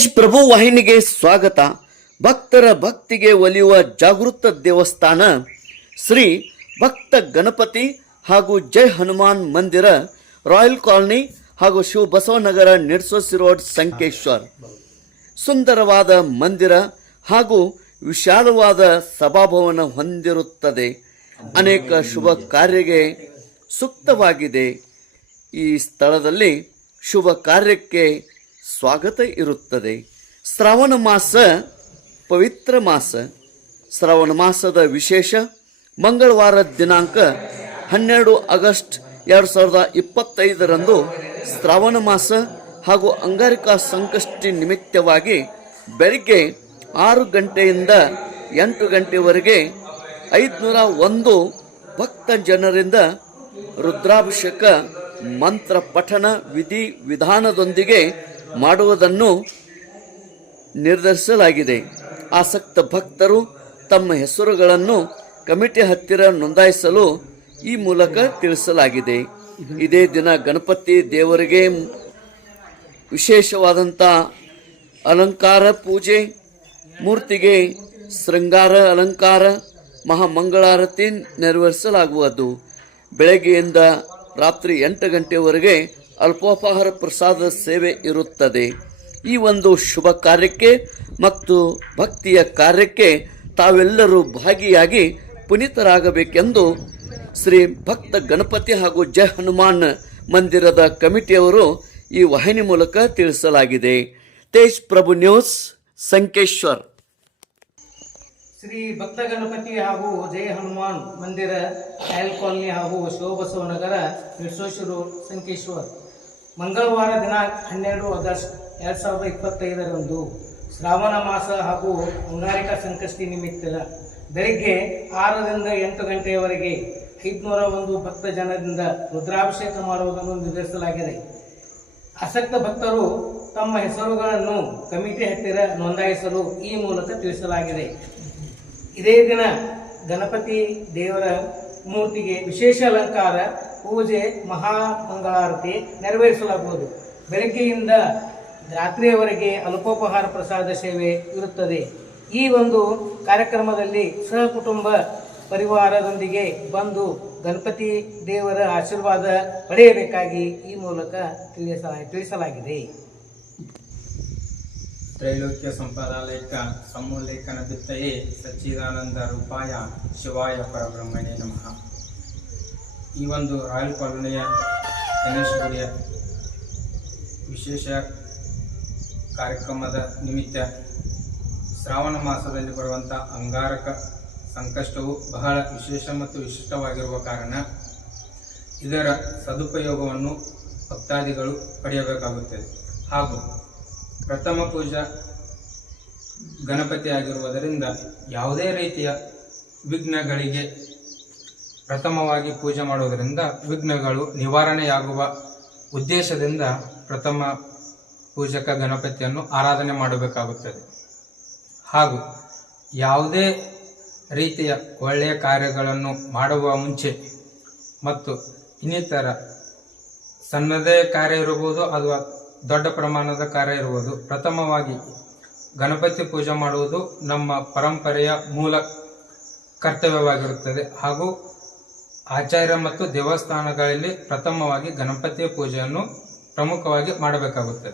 ತೇಜ್ ಪ್ರಭು ವಾಹಿನಿಗೆ ಸ್ವಾಗತ. ಭಕ್ತರ ಭಕ್ತಿಗೆ ಒಲಿಯುವ ಜಾಗೃತ ದೇವಸ್ಥಾನ ಶ್ರೀ ಭಕ್ತ ಗಣಪತಿ ಹಾಗೂ ಜೈ ಹನುಮಾನ್ ಮಂದಿರ, ರಾಯಲ್ ಕಾಲೋನಿ ಹಾಗೂ ಶಿವ ಬಸವನಗರ ನಿಡ್ಸೋಸಿ ರೋಡ್, ಸಂಕೇಶ್ವರ್. ಸುಂದರವಾದ ಮಂದಿರ ಹಾಗೂ ವಿಶಾಲವಾದ ಸಭಾಭವನ ಹೊಂದಿರುತ್ತದೆ. ಅನೇಕ ಶುಭ ಕಾರ್ಯಗೆ ಸೂಕ್ತವಾಗಿದೆ. ಈ ಸ್ಥಳದಲ್ಲಿ ಶುಭ ಕಾರ್ಯಕ್ಕೆ ಸ್ವಾಗತ ಇರುತ್ತದೆ. ಶ್ರಾವಣ ಮಾಸ, ಪವಿತ್ರ ಮಾಸ. ಶ್ರಾವಣ ಮಾಸದ ವಿಶೇಷ ಮಂಗಳವಾರ ದಿನಾಂಕ ಹನ್ನೆರಡು ಆಗಸ್ಟ್ ಎರಡು ಸಾವಿರದ ಇಪ್ಪತ್ತೈದರಂದು ಶ್ರಾವಣ ಮಾಸ ಹಾಗೂ ಅಂಗಾರಿಕಾ ಸಂಕಷ್ಟಿ ನಿಮಿತ್ತವಾಗಿ ಬೆಳಿಗ್ಗೆ ಆರು ಗಂಟೆಯಿಂದ ಎಂಟು ಗಂಟೆವರೆಗೆ ಐದುನೂರ ಒಂದು ಭಕ್ತ ಜನರಿಂದ ರುದ್ರಾಭಿಷೇಕ, ಮಂತ್ರ ಪಠನ ವಿಧಿ ವಿಧಾನದೊಂದಿಗೆ ಮಾಡುವುದನ್ನು ನಿರ್ಧರಿಸಲಾಗಿದೆ. ಆಸಕ್ತ ಭಕ್ತರು ತಮ್ಮ ಹೆಸರುಗಳನ್ನು ಕಮಿಟಿ ಹತ್ತಿರ ನೋಂದಾಯಿಸಲು ಈ ಮೂಲಕ ತಿಳಿಸಲಾಗಿದೆ. ಇದೇ ದಿನ ಗಣಪತಿ ದೇವರಿಗೆ ವಿಶೇಷವಾದಂಥ ಅಲಂಕಾರ ಪೂಜೆ, ಮೂರ್ತಿಗೆ ಶೃಂಗಾರ ಅಲಂಕಾರ, ಮಹಾಮಂಗಳಾರತಿ ನೆರವೇರಿಸಲಾಗುವುದು. ಬೆಳಗ್ಗೆಯಿಂದ ರಾತ್ರಿ ಎಂಟು ಗಂಟೆವರೆಗೆ ಅಲ್ಪೋಪಹಾರ ಪ್ರಸಾದ ಸೇವೆ ಇರುತ್ತದೆ. ಈ ಒಂದು ಶುಭ ಕಾರ್ಯಕ್ಕೆ ಮತ್ತು ಭಕ್ತಿಯ ಕಾರ್ಯಕ್ಕೆ ತಾವೆಲ್ಲರೂ ಭಾಗಿಯಾಗಿ ಪುನೀತರಾಗಬೇಕೆಂದು ಶ್ರೀ ಭಕ್ತ ಗಣಪತಿ ಹಾಗೂ ಜಯ ಹನುಮಾನ್ ಮಂದಿರದ ಕಮಿಟಿಯವರು ಈ ವಾಹಿನಿ ಮೂಲಕ ತಿಳಿಸಲಾಗಿದೆ. ತೇಜ್ ಪ್ರಭು ನ್ಯೂಸ್, ಸಂಕೇಶ್ವರ್. ಶ್ರೀ ಭಕ್ತ ಗಣಪತಿ ಹಾಗೂ ಜಯ ಹನುಮಾನ್ ಮಂದಿರ ಕಾಲನಿ ಹಾಗೂ ಶಿವಬಸವನಗರ ಮಿಡ್ಸೋಶಿರು ಸಂಕೇಶ್ವರ್. ಮಂಗಳವಾರ ದಿನಾಂಕ ಹನ್ನೆರಡು ಆಗಸ್ಟ್ ಎರಡು ಸಾವಿರದ ಇಪ್ಪತ್ತೈದರಂದು ಶ್ರಾವಣ ಮಾಸ ಹಾಗೂ ಅಂಗಾರಿಕ ಸಂಕಷ್ಟಿ ನಿಮಿತ್ತ ಬೆಳಗ್ಗೆ ಆರರಿಂದ ಎಂಟು ಗಂಟೆಯವರೆಗೆ ಐದುನೂರ ಒಂದು ಭಕ್ತ ಜನರಿಂದ ರುದ್ರಾಭಿಷೇಕ ಮಾಡುವುದನ್ನು ನಿರ್ಧರಿಸಲಾಗಿದೆ. ಆಸಕ್ತ ಭಕ್ತರು ತಮ್ಮ ಹೆಸರುಗಳನ್ನು ಕಮಿಟಿ ಹತ್ತಿರ ನೋಂದಾಯಿಸಲು ಈ ಮೂಲಕ ತಿಳಿಸಲಾಗಿದೆ. ಇದೇ ದಿನ ಗಣಪತಿ ದೇವರ ಮೂರ್ತಿಗೆ ವಿಶೇಷ ಅಲಂಕಾರ ಪೂಜೆ ಮಹಾಮಂಗಳಾರತಿ ನೆರವೇರಿಸಲಾಗುವುದು. ಬೆಳಗ್ಗೆಯಿಂದ ರಾತ್ರಿಯವರೆಗೆ ಅಲ್ಪೋಪಹಾರ ಪ್ರಸಾದ ಸೇವೆ ಇರುತ್ತದೆ. ಈ ಒಂದು ಕಾರ್ಯಕ್ರಮದಲ್ಲಿ ಸಹಕುಟುಂಬ ಪರಿವಾರದೊಂದಿಗೆ ಬಂದು ಗಣಪತಿ ದೇವರ ಆಶೀರ್ವಾದ ಪಡೆಯಬೇಕಾಗಿ ಈ ಮೂಲಕ ತಿಳಿಸ ತಿಳಿಸಲಾಗಿದೆ. ತ್ರೈಲೋಕ್ಯ ಸಂಪದಾಲಯಕ ಸಮೂಲೇಖನ ಬಿತ್ತಯೇ ಸಚ್ಚಿದಾನಂದ ರೂಪಾಯ ಶಿವಾಯ ಪರಬ್ರಹ್ಮಣ್ಯ ನಮಃ. ಈ ಒಂದು ರಾಯಲ್ ಕಾಲೋನಿಯ ಗಣೇಶ ಗುಡಿಯ ವಿಶೇಷ ಕಾರ್ಯಕ್ರಮದ ನಿಮಿತ್ತ ಶ್ರಾವಣ ಮಾಸದಲ್ಲಿ ಬರುವಂಥ ಅಂಗಾರಕ ಸಂಕಷ್ಟವು ಬಹಳ ವಿಶೇಷ ಮತ್ತು ವಿಶಿಷ್ಟವಾಗಿರುವ ಕಾರಣ ಇದರ ಸದುಪಯೋಗವನ್ನು ಭಕ್ತಾದಿಗಳು ಪಡೆಯಬೇಕಾಗುತ್ತದೆ. ಹಾಗೂ ಪ್ರಥಮ ಪೂಜಾ ಗಣಪತಿ ಆಗಿರುವುದರಿಂದ ಯಾವುದೇ ರೀತಿಯ ವಿಘ್ನಗಳಿಗೆ ಪ್ರಥಮವಾಗಿ ಪೂಜೆ ಮಾಡುವುದರಿಂದ ವಿಘ್ನಗಳು ನಿವಾರಣೆಯಾಗುವ ಉದ್ದೇಶದಿಂದ ಪ್ರಥಮ ಪೂಜಕ ಗಣಪತಿಯನ್ನು ಆರಾಧನೆ ಮಾಡಬೇಕಾಗುತ್ತದೆ. ಹಾಗೂ ಯಾವುದೇ ರೀತಿಯ ಒಳ್ಳೆಯ ಕಾರ್ಯಗಳನ್ನು ಮಾಡುವ ಮುಂಚೆ ಮತ್ತು ಇನ್ನಿತರ ಸಣ್ಣದೇ ಕಾರ್ಯ ಇರಬಹುದು ಅಥವಾ ದೊಡ್ಡ ಪ್ರಮಾಣದ ಕಾರ್ಯ ಇರಬಹುದು, ಪ್ರಥಮವಾಗಿ ಗಣಪತಿ ಪೂಜೆ ಮಾಡುವುದು ನಮ್ಮ ಪರಂಪರೆಯ ಮೂಲ ಕರ್ತವ್ಯವಾಗಿರುತ್ತದೆ. ಹಾಗೂ ಆಚಾರ್ಯ ಮತ್ತು ದೇವಸ್ಥಾನಗಳಲ್ಲಿ ಪ್ರಥಮವಾಗಿ ಗಣಪತಿಯ ಪೂಜೆಯನ್ನು ಪ್ರಮುಖವಾಗಿ ಮಾಡಬೇಕಾಗುತ್ತದೆ